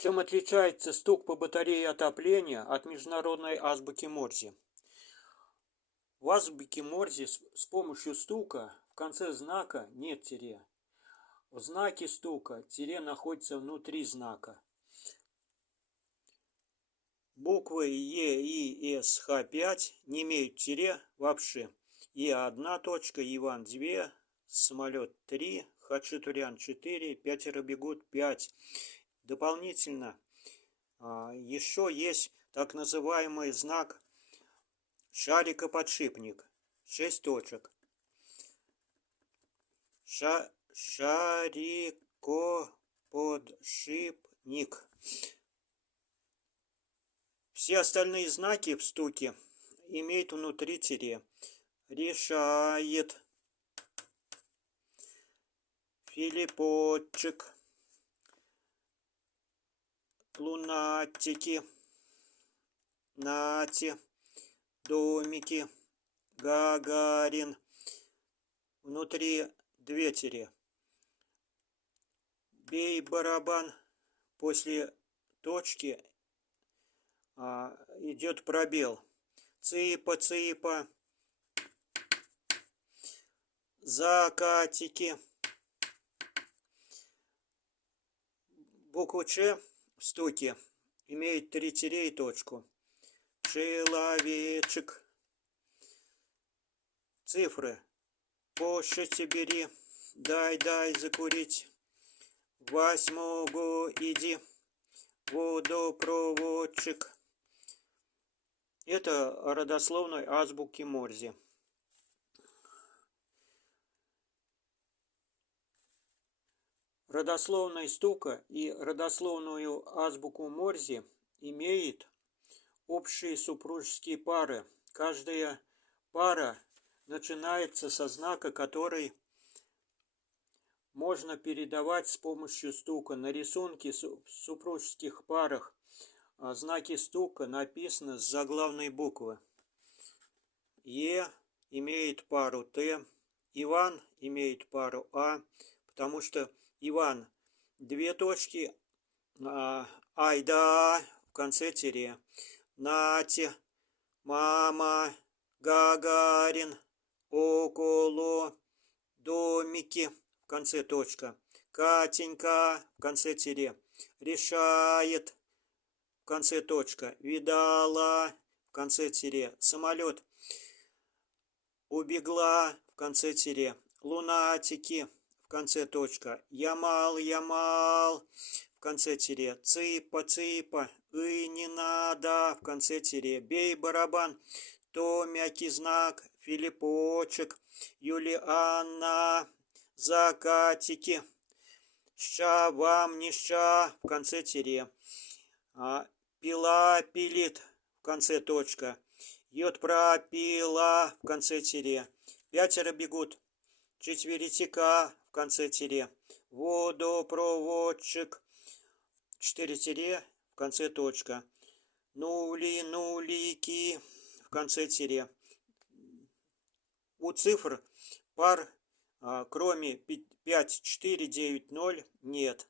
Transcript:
Чем отличается стук по батарее отопления от международной азбуки Морзе? В азбуке Морзе с помощью стука в конце знака нет тире. В знаке стука тире находится внутри знака. Буквы Е, И, С, Х5 не имеют тире вообще. Е1 точка, Иван 2, самолет 3, Хачатурян 4, пятеро бегут 5. Дополнительно еще есть так называемый знак шарикоподшипник. 6 точек. Шарикоподшипник. Все остальные знаки в стуке имеют внутри тире. Решает. Филиппочек. Лунатики. Нати. Домики. Гагарин. Внутри 2 тире. Бей барабан. После точки идет пробел. Цыпа-цыпа. Закатики. Буква Ч в стуке имеет 3 тире и точку. Человечек. Цифры. По 6 бери. Дай закурить. 8 иди. Водопроводчик. Это родословной азбуки Морзе. Родословная стука и родословную азбуку Морзе имеют общие супружеские пары. Каждая пара начинается со знака, который можно передавать с помощью стука. На рисунке в супружеских парах знаки стука написаны с заглавной буквы. Е имеет пару Т, Иван имеет пару А, потому что Иван 2 точки, айда в конце тире. Нате, мама, Гагарин, около, домики в конце точка. Катенька в конце тире. Решает в конце точка. Видала в конце тире. Самолет. Убегла в конце тире. Лунатики в конце точка. Ямал в конце тире. Цыпа, не надо в конце тире. Бей барабан. То мягкий знак. Филиппочек. Юлианна. Закатики. Ща вам не ща в конце тире. Пила пилит в конце точка. Йод пропила в конце тире. 5 бегут. Четверетика в конце тире. Водопроводчик. 4 тире в конце точка. Нулики в конце тире. У цифр пар кроме 5, 4, 9, 0 нет.